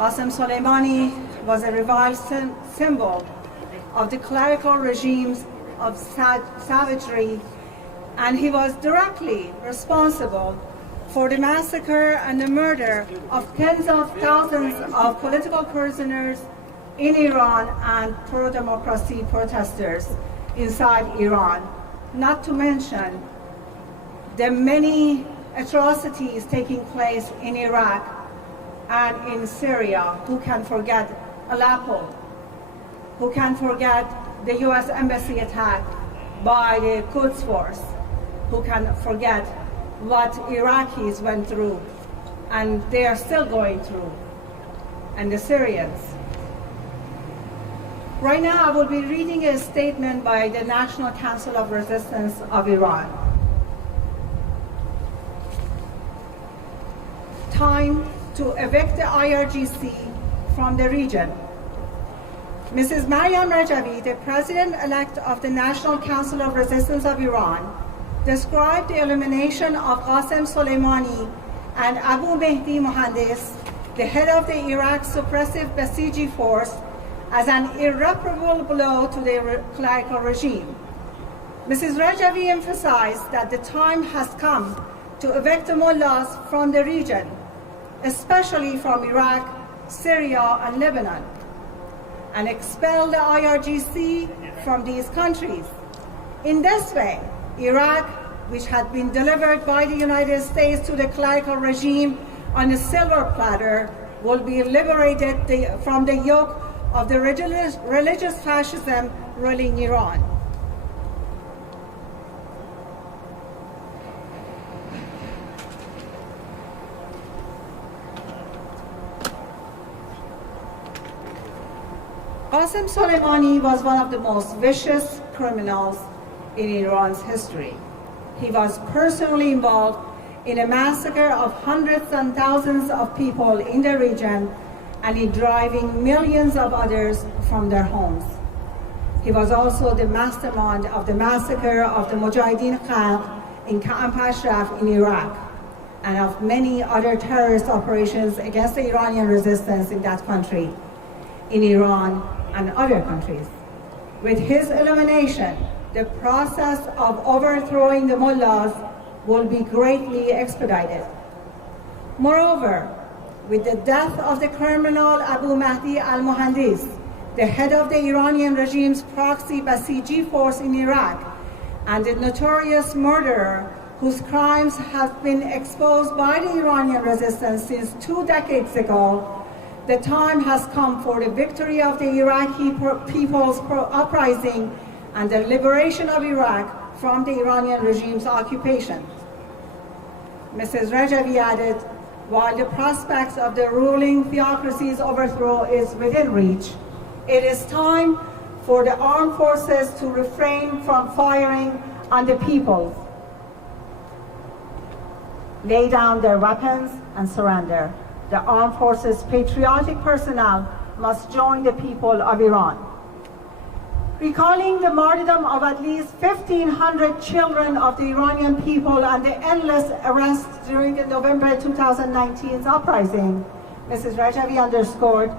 Qassem Soleimani was a reviled symbol of the clerical regimes of savagery, and he was directly responsible for the massacre and the murder of tens of thousands of political prisoners in Iran and pro-democracy protesters inside Iran, not to mention the many atrocities taking place in Iraq and in Syria. Who can forget Aleppo? Who can forget the US Embassy attack by the Quds force? Who can forget what Iraqis went through and they are still going through, and the Syrians? Right now I will be reading a statement by the National Council of Resistance of Iran. Time to evict the IRGC from the region. Mrs. Maryam Rajavi, the President-elect of the National Council of Resistance of Iran, described the elimination of Qassem Soleimani and Abu Mehdi Mohandes, the head of the Iraq suppressive Basiji force, as an irreparable blow to the clerical regime. Mrs. Rajavi emphasized that the time has come to evict the mullahs from the region, especially from Iraq, Syria, and Lebanon, and expel the IRGC from these countries. In this way, Iraq, which had been delivered by the United States to the clerical regime on a silver platter, will be liberated from the yoke of the religious fascism ruling Iran. Qassem Soleimani was one of the most vicious criminals in Iran's history. He was personally involved in a massacre of hundreds and thousands of people in the region and in driving millions of others from their homes. He was also the mastermind of the massacre of the Mujahideen Khalq in Camp Ashraf in Iraq, and of many other terrorist operations against the Iranian resistance in that country, in Iran, and other countries. With his elimination, the process of overthrowing the mullahs will be greatly expedited. Moreover, with the death of the criminal Abu Mahdi al-Mohandes, the head of the Iranian regime's proxy Basiji force in Iraq, and the notorious murderer whose crimes have been exposed by the Iranian resistance since 2 decades ago, the time has come for the victory of the Iraqi people's uprising and the liberation of Iraq from the Iranian regime's occupation. Mrs. Rajavi added, while the prospects of the ruling theocracy's overthrow is within reach, it is time for the armed forces to refrain from firing on the people, lay down their weapons and surrender. The armed forces' patriotic personnel must join the people of Iran. Recalling the martyrdom of at least 1,500 children of the Iranian people and the endless arrests during the November 2019 uprising, Mrs. Rajavi underscored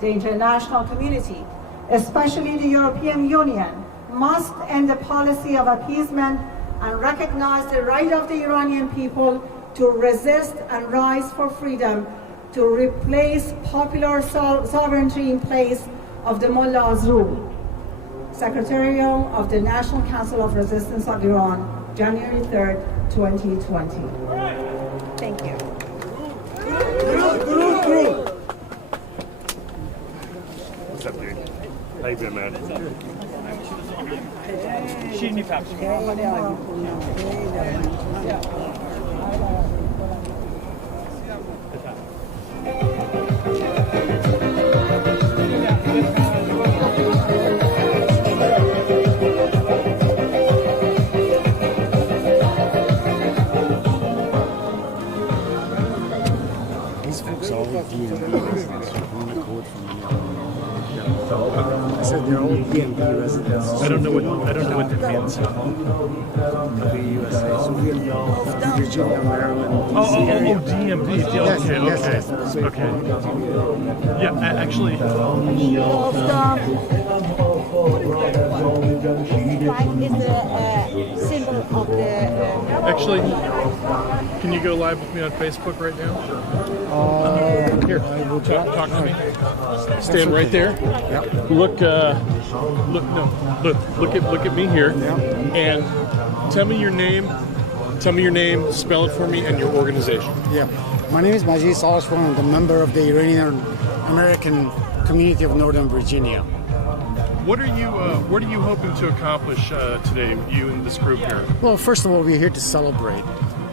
the international community, especially the European Union, must end the policy of appeasement and recognize the right of the Iranian people to resist and rise for freedom, to replace popular sovereignty in place of the mullah's rule. Secretarial of the National Council of Resistance of Iran, January 3rd, 2020. Thank you. What's up, dude? How you been, man? These folks all do is the code from the said they're all DMV residents. I don't know what that means. The USA, so we have Virginia, Maryland. DMV. Okay. Yeah, actually. Actually, can you go live with me on Facebook right now? Here, talk to me. Stand right there. Yep. Look at me here, and tell me your name. Tell me your name. Spell it for me and your organization. Yeah, my name is Majid Salishwan. I'm the member of the Iranian American community of Northern Virginia. What are you hoping to accomplish today, you and this group here? Well, first of all, we're here to celebrate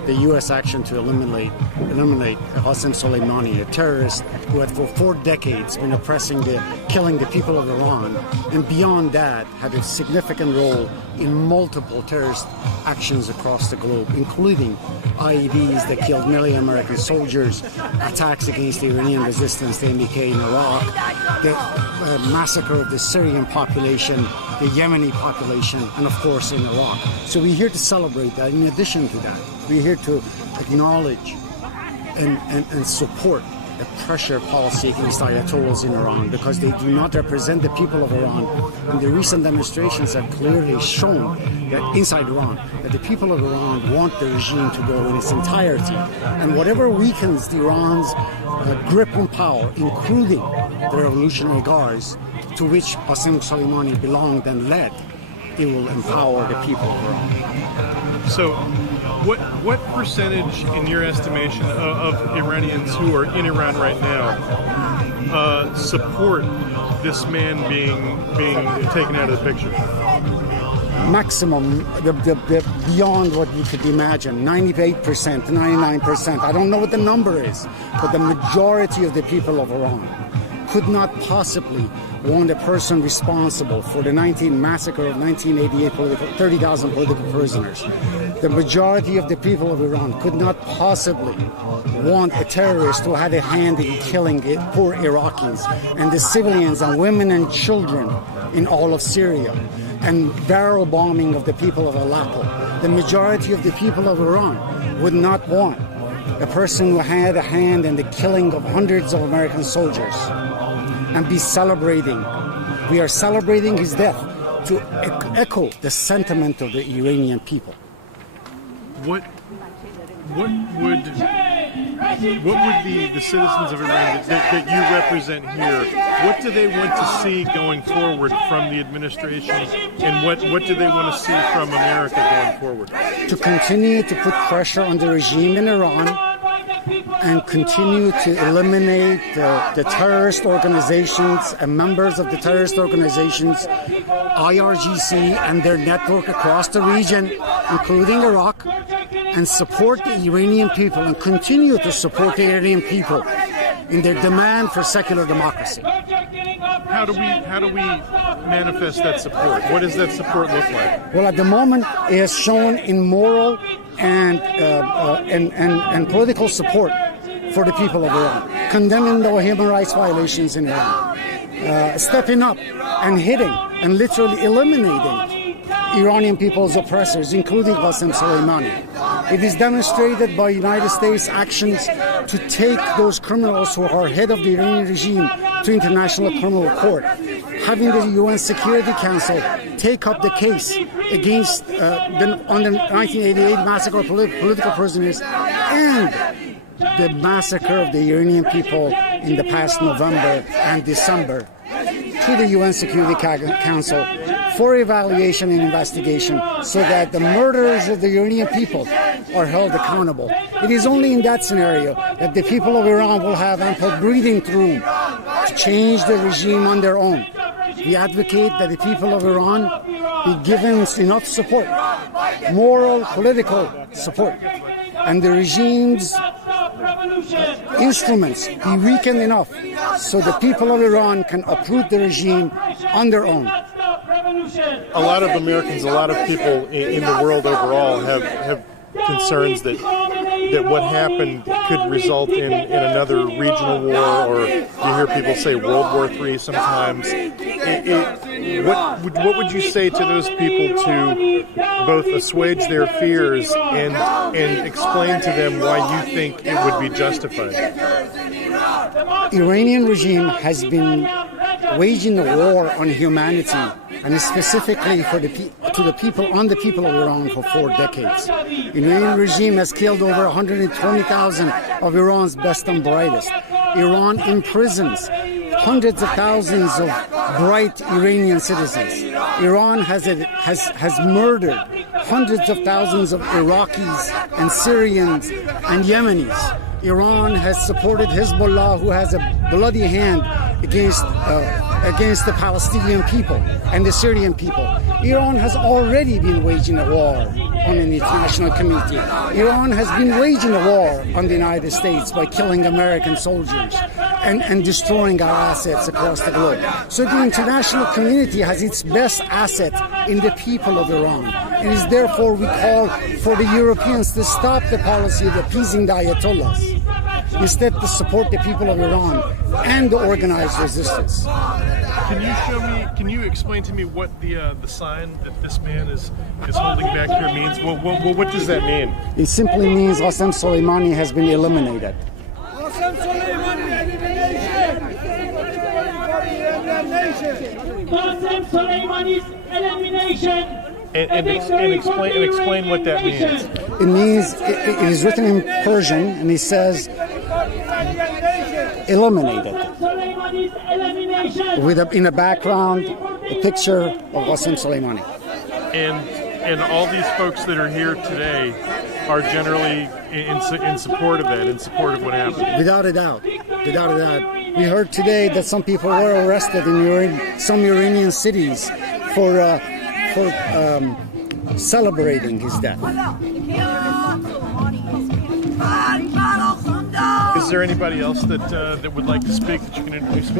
the U.S. action to eliminate Qassem Soleimani, a terrorist who had for 4 decades been killing the people of Iran, and beyond that had a significant role in multiple terrorist actions across the globe, including IEDs that killed many American soldiers, attacks against the Iranian resistance, the NDK in Iraq, the massacre of the Syrian population, the Yemeni population, and of course in Iraq. So we're here to celebrate that. In addition to that, we're here to acknowledge and support the pressure policy against Ayatollahs in Iran, because they do not represent the people of Iran. And the recent demonstrations have clearly shown that inside Iran, that the people of Iran want the regime to go in its entirety. And whatever weakens Iran's grip on power, including the Revolutionary Guards, to which Qassem Soleimani belonged and led, it will empower the people of Iran. So, what percentage, in your estimation, of Iranians who are in Iran right now support this man being taken out of the picture? Maximum, the beyond what you could imagine, 98%, 99%. I don't know what the number is, but the majority of the people of Iran could not possibly want a person responsible for the massacre of 1988, 30,000 political prisoners. The majority of the people of Iran could not possibly want a terrorist who had a hand in killing poor Iraqis and the civilians and women and children in all of Syria, and barrel bombing of the people of Aleppo. The majority of the people of Iran would not want a person who had a hand in the killing of hundreds of American soldiers and be celebrating. We are celebrating his death to echo the sentiment of the Iranian people. What would the citizens of Iran that you represent here, what do they want to see going forward from the administration, and what do they want to see from America going forward? To continue to put pressure on the regime in Iran and continue to eliminate the terrorist organizations and members of the terrorist organizations, IRGC and their network across the region, including Iraq, and support the Iranian people and continue to support the Iranian people in their demand for secular democracy. How do we manifest that support? What does that support look like? Well, at the moment, it is shown in moral and political support for the people of Iran, condemning the human rights violations in Iran, stepping up and hitting and literally eliminating Iranian people's oppressors, including Qassem Soleimani. It is demonstrated by United States actions to take those criminals who are head of the Iranian regime to International Criminal Court, having the UN Security Council take up the case against on the 1988 massacre of political prisoners and the massacre of the Iranian people in the past November and December to the UN Security Council for evaluation and investigation, so that the murderers of the Iranian people are held accountable. It is only in that scenario that the people of Iran will have ample breathing room to change the regime on their own. We advocate that the people of Iran be given enough support, moral, political support, and the regime's instruments be weakened enough so the people of Iran can uproot the regime on their own. A lot of Americans, a lot of people in the world overall have concerns that what happened could result in another regional war, or you hear people say World War III sometimes. what would you say to those people to both assuage their fears and explain to them why you think it would be justified? Iranian regime has been waging a war on humanity, and specifically on the people of Iran for 4 decades. Iranian regime has killed over 120,000 of Iran's best and brightest. Iran imprisons hundreds of thousands of bright Iranian citizens. Iran has murdered hundreds of thousands of Iraqis and Syrians and Yemenis. Iran has supported Hezbollah, who has a bloody hand against the Palestinian people and the Syrian people. Iran has already been waging a war on the international community. Iran has been waging a war on the United States by killing American soldiers and destroying our assets across the globe. So the international community has its best asset in the people of Iran. It is therefore we call for the Europeans to stop the policy of appeasing the Ayatollahs, instead to support the people of Iran and the organized resistance. Can you explain to me what the sign that this man is holding back here means? What does that mean? It simply means Qassem Soleimani has been eliminated. Qassem Soleimani elimination! Qassem Soleimani's elimination! And explain what that means. It means, it is written in Persian, and it says, eliminated. In the background, a picture of Qassem Soleimani. And all these folks that are here today are generally in support of that, in support of what happened. Without a doubt. Without a doubt. We heard today that some people were arrested in some Iranian cities for celebrating his death. Is there anybody else that would like to speak that you can introduce?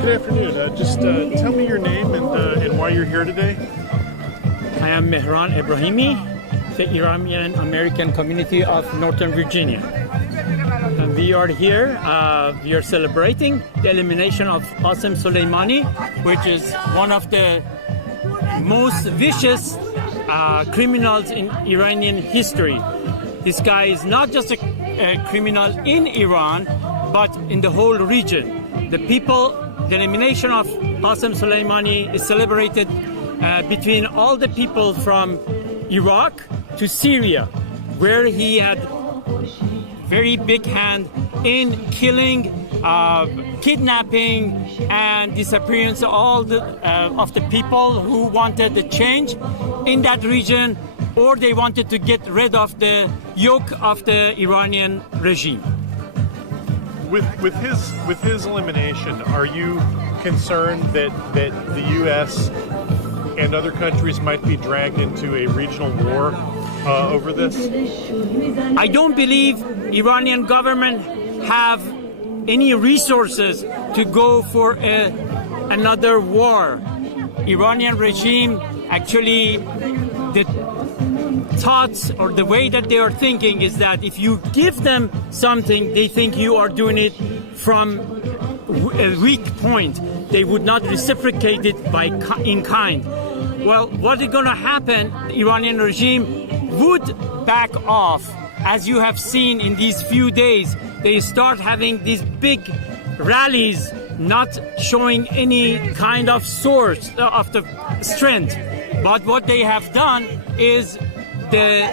Good afternoon. Just tell me your name and why you're here today. I am Mehran Ebrahimi, the Iranian American community of Northern Virginia. And we are here, we are celebrating the elimination of Qassem Soleimani, which is one of the most vicious criminals in Iranian history. This guy is not just a criminal in Iran, but in the whole region. The elimination of Qassem Soleimani is celebrated between all the people from Iraq to Syria, where he had very big hand in killing, kidnapping, and disappearance of the people who wanted a change in that region, or they wanted to get rid of the yoke of the Iranian regime. With his elimination, are you concerned that the U.S. and other countries might be dragged into a regional war over this? I don't believe Iranian government have any resources to go for another war. Iranian regime actually, the thoughts or the way that they are thinking is that if you give them something, they think you are doing it from a weak point. They would not reciprocate it in kind. Well, what is going to happen, the Iranian regime would back off. As you have seen in these few days, they start having these big rallies, not showing any kind of source of the strength. But what they have done is the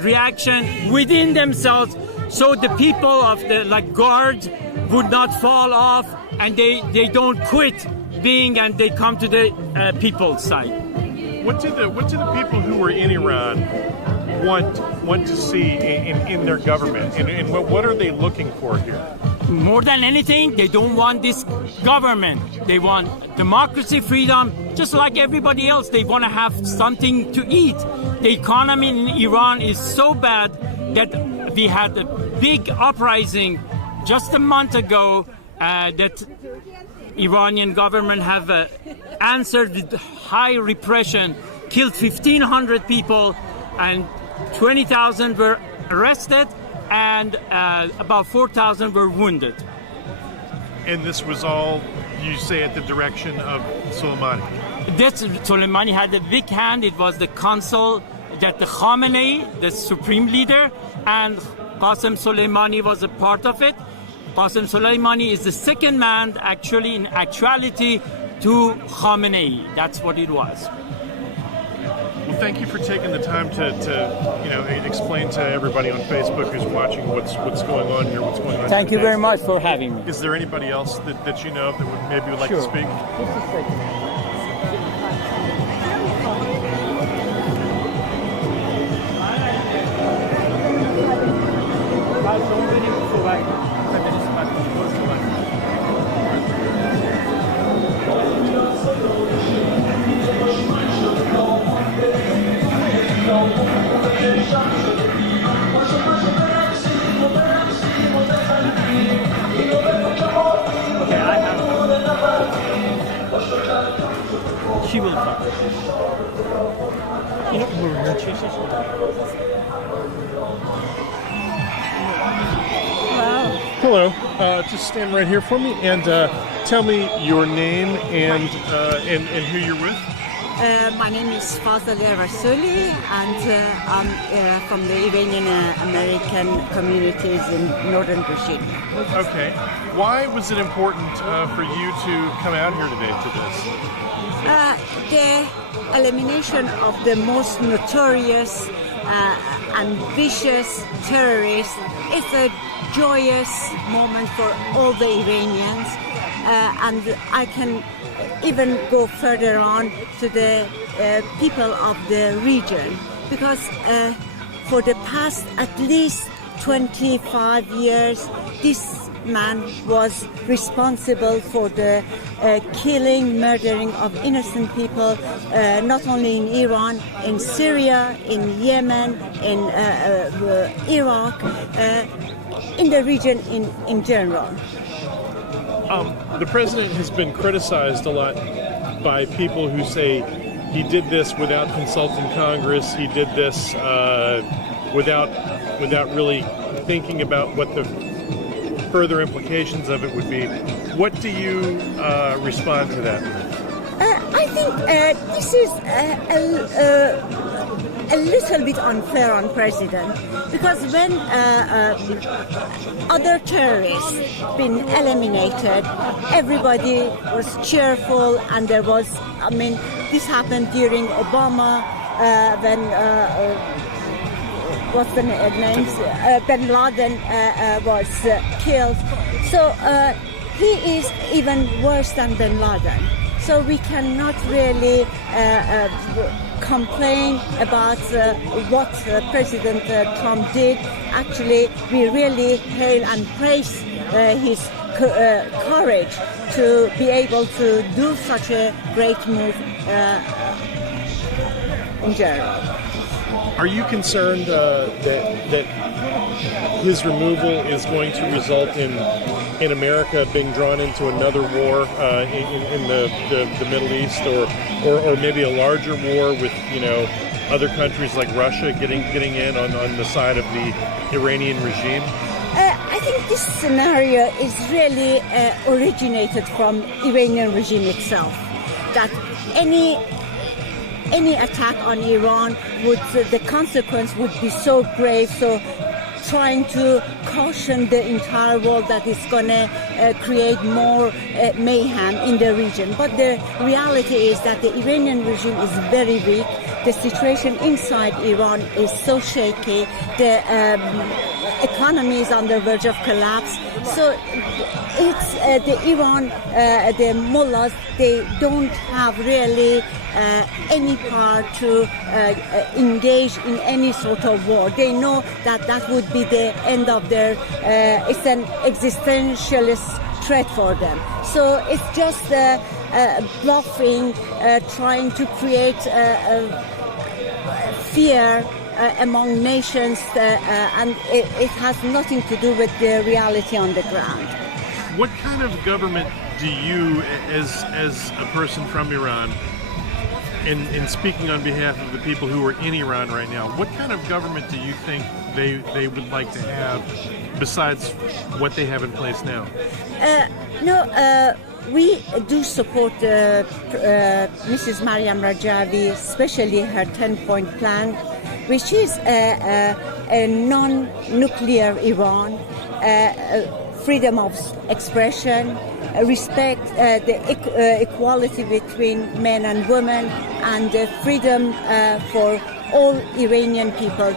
reaction within themselves, so the people of the guards would not fall off, and they don't quit being, and they come to the people's side. What do the people who are in Iran want to see in their government, and what are they looking for here? more than anything, they don't want this government. They want democracy, freedom, just like everybody else. They want to have something to eat. The economy in Iran is so bad that we had a big uprising just a month ago that Iranian government have answered with high repression, killed 1,500 people, and 20,000 were arrested, and about 4,000 were wounded. And this was all, you say, at the direction of Soleimani? Soleimani had a big hand. It was the council that the Khamenei, the supreme leader, and Qassem Soleimani was a part of it. Qassem Soleimani is the second man, actually, in actuality, to Khamenei. That's what it was. Well, thank you for taking the time to explain to everybody on Facebook who's watching what's going on here, what's going on. Thank you very much for having me. Is there anybody else that you know of that would like to speak? Just a second. She will come. Hello. Just stand right here for me and tell me your name and who you're with. My name is Fazale Rasuli, and I'm from the Iranian American communities in northern Virginia. Okay. Why was it important for you to come out here today to this? The elimination of the most notorious and vicious terrorists is a joyous moment for all the Iranians, and I can even go further on to the people of the region, because for the past at least 25 years, this man was responsible for the killing, murdering of innocent people, not only in Iran, in Syria, in Yemen, in Iraq, in the region in general. The president has been criticized a lot by people who say he did this without consulting Congress. He did this without really thinking about what the further implications of it would be. What do you respond to that? I think this is a little bit unfair on President, because when other terrorists been eliminated, everybody was cheerful, and there was, this happened during Obama, when what's the names? Bin Laden was killed. So he is even worse than Bin Laden. So we cannot really complain about what President Trump did. Actually, we really hail and praise his courage to be able to do such a great move in general. Are you concerned that his removal is going to result in America being drawn into another war in the Middle East, or maybe a larger war with other countries like Russia getting in on the side of the Iranian regime? I think this scenario is really originated from Iranian regime itself. That any attack on Iran the consequence would be so grave. So trying to caution the entire world that it's going to create more mayhem in the region. But the reality is that the Iranian regime is very weak. The situation inside Iran is so shaky. The economy is on the verge of collapse. So it's the Iran, the mullahs, they don't have really any power to engage in any sort of war. They know that that would be the end of their, it's an existentialist threat for them. So it's just bluffing, trying to create fear among nations, and it has nothing to do with the reality on the ground. What kind of government do you, as a person from Iran, in speaking on behalf of the people who are in Iran right now, what kind of government do you think they would like to have besides what they have in place now? We do support Mrs. Mariam Rajavi, especially her 10-point plan, which is a non-nuclear Iran, freedom of expression, respect, the equality between men and women, and the freedom for all Iranian people.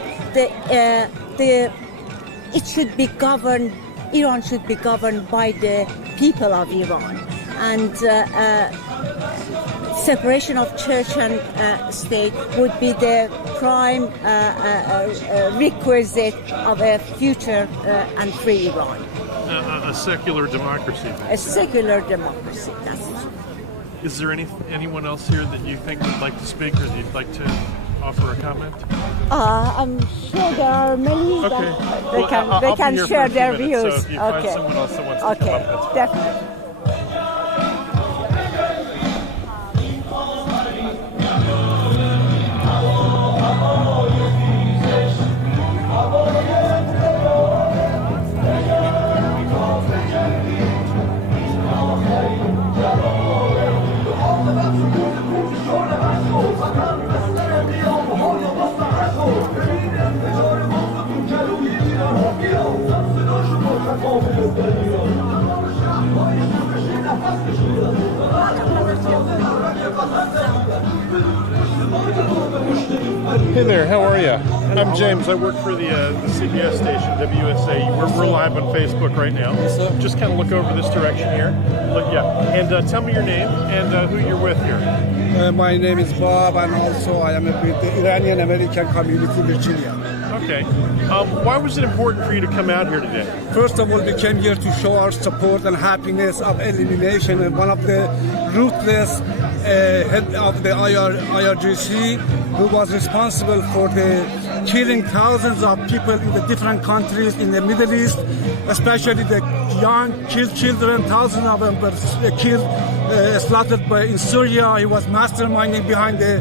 It should be governed. Iran should be governed by the people of Iran, and separation of church and state would be the prime requisite of a future and free Iran. A secular democracy. A secular democracy, that's it. Is there anyone else here that you think would like to speak, or that you'd like to offer a comment? I'm sure there are many that they can share their views. So if you find someone else that wants to come up, that's fine. Definitely. Hey there, how are you? I'm James. I work for the CBS station, WSA. We're live on Facebook right now. Just kind of look over this direction here. Look, yeah. And tell me your name and who you're with here. My name is Bob, and also I am with the Iranian American community in Virginia. Okay. Why was it important for you to come out here today? First of all, we came here to show our support and happiness of elimination of one of the ruthless head of the IRGC, who was responsible for the killing thousands of people in the different countries in the Middle East, especially the young children. Thousands of them were killed, slaughtered in Syria. He was masterminding behind the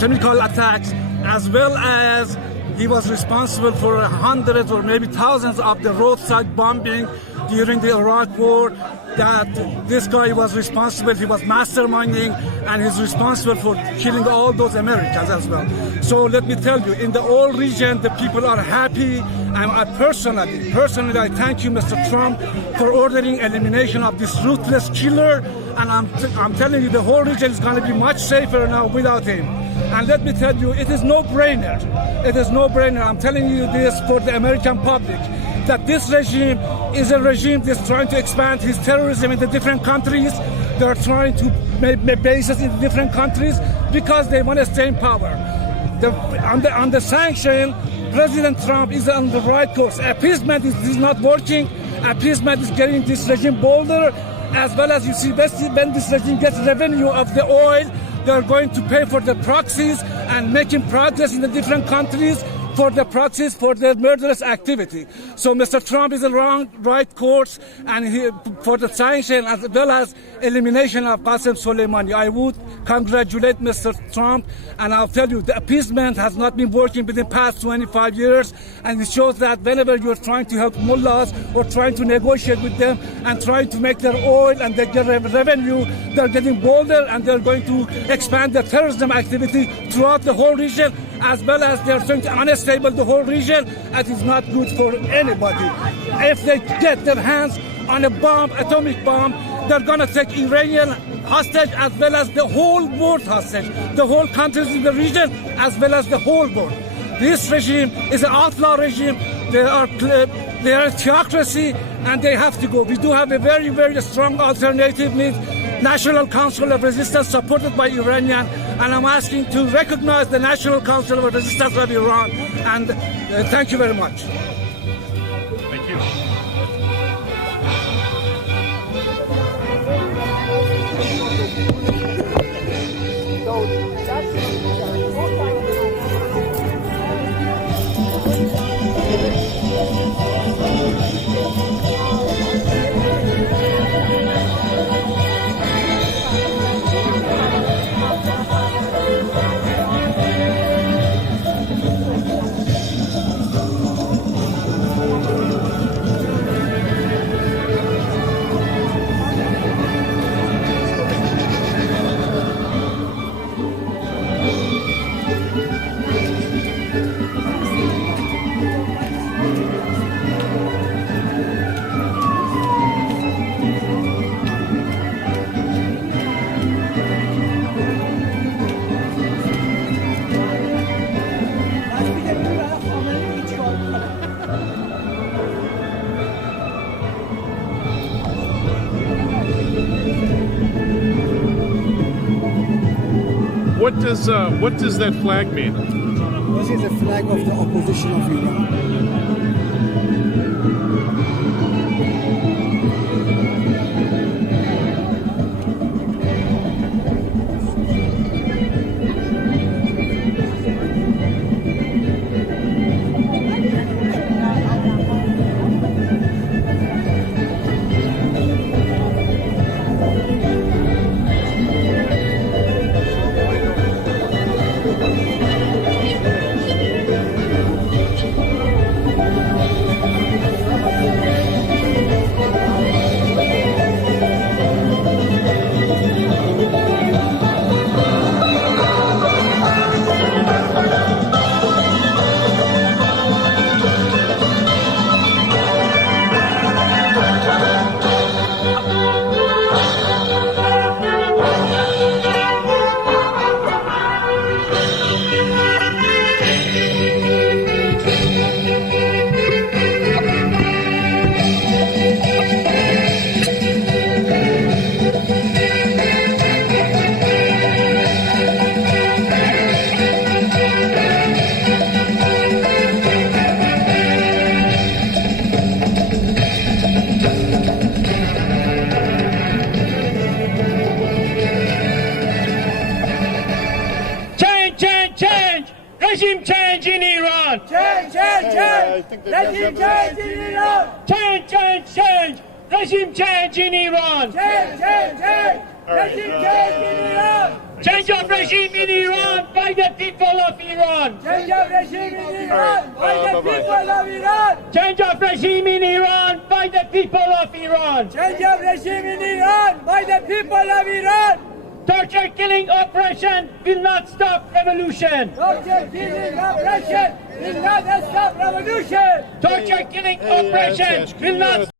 chemical attacks, as well as he was responsible for hundreds or maybe thousands of the roadside bombing during the Iraq War. That this guy was responsible, he was masterminding, and he's responsible for killing all those Americans as well. So let me tell you, in the whole region, the people are happy, and I personally, I thank you, Mr. Trump, for ordering elimination of this ruthless killer, and I'm telling you, the whole region is going to be much safer now without him. And let me tell you, it is no-brainer. It is no-brainer. I'm telling you this for the American public, that this regime is a regime that's trying to expand his terrorism in the different countries. They're trying to make bases in different countries because they want to stay in power. On the sanction, President Trump is on the right course. Appeasement is not working. Appeasement is getting this regime bolder, as well as you see when this regime gets revenue of the oil, they're going to pay for the proxies and making progress in the different countries for the proxies for their murderous activity. So Mr. Trump is on the right course, and for the sanction as well as elimination of Qassem Soleimani. I would congratulate Mr. Trump, and I'll tell you, the appeasement has not been working within the past 25 years, and it shows that whenever you're trying to help mullahs or trying to negotiate with them and trying to make their oil and their revenue, they're getting bolder, and they're going to expand their terrorism activity throughout the whole region, as well as they're trying to unstable the whole region, and it's not good for anybody. If they get their hands on a bomb, atomic bomb, they're going to take Iranian hostage as well as the whole world hostage, the whole countries in the region as well as the whole world. This regime is an outlaw regime. They are They are a theocracy and they have to go. We do have a very, very strong alternative with National Council of Resistance supported by Iranian, and I'm asking to recognize the National Council of Resistance of Iran, and thank you very much. Thank you. What does that flag mean? This is the flag of the opposition of Iran. Regime change in Iran! Change! Regime change in Iran! Change! Regime change in Iran! Change! Regime change in Iran! Change of regime in Iran by the people of Iran! Change of regime in Iran by the people of Iran! Change of regime in Iran by the people of Iran! Change of regime in Iran by the people of Iran! Torture killing operation will not stop revolution! Torture killing operation will not stop revolution! Torture killing operation will not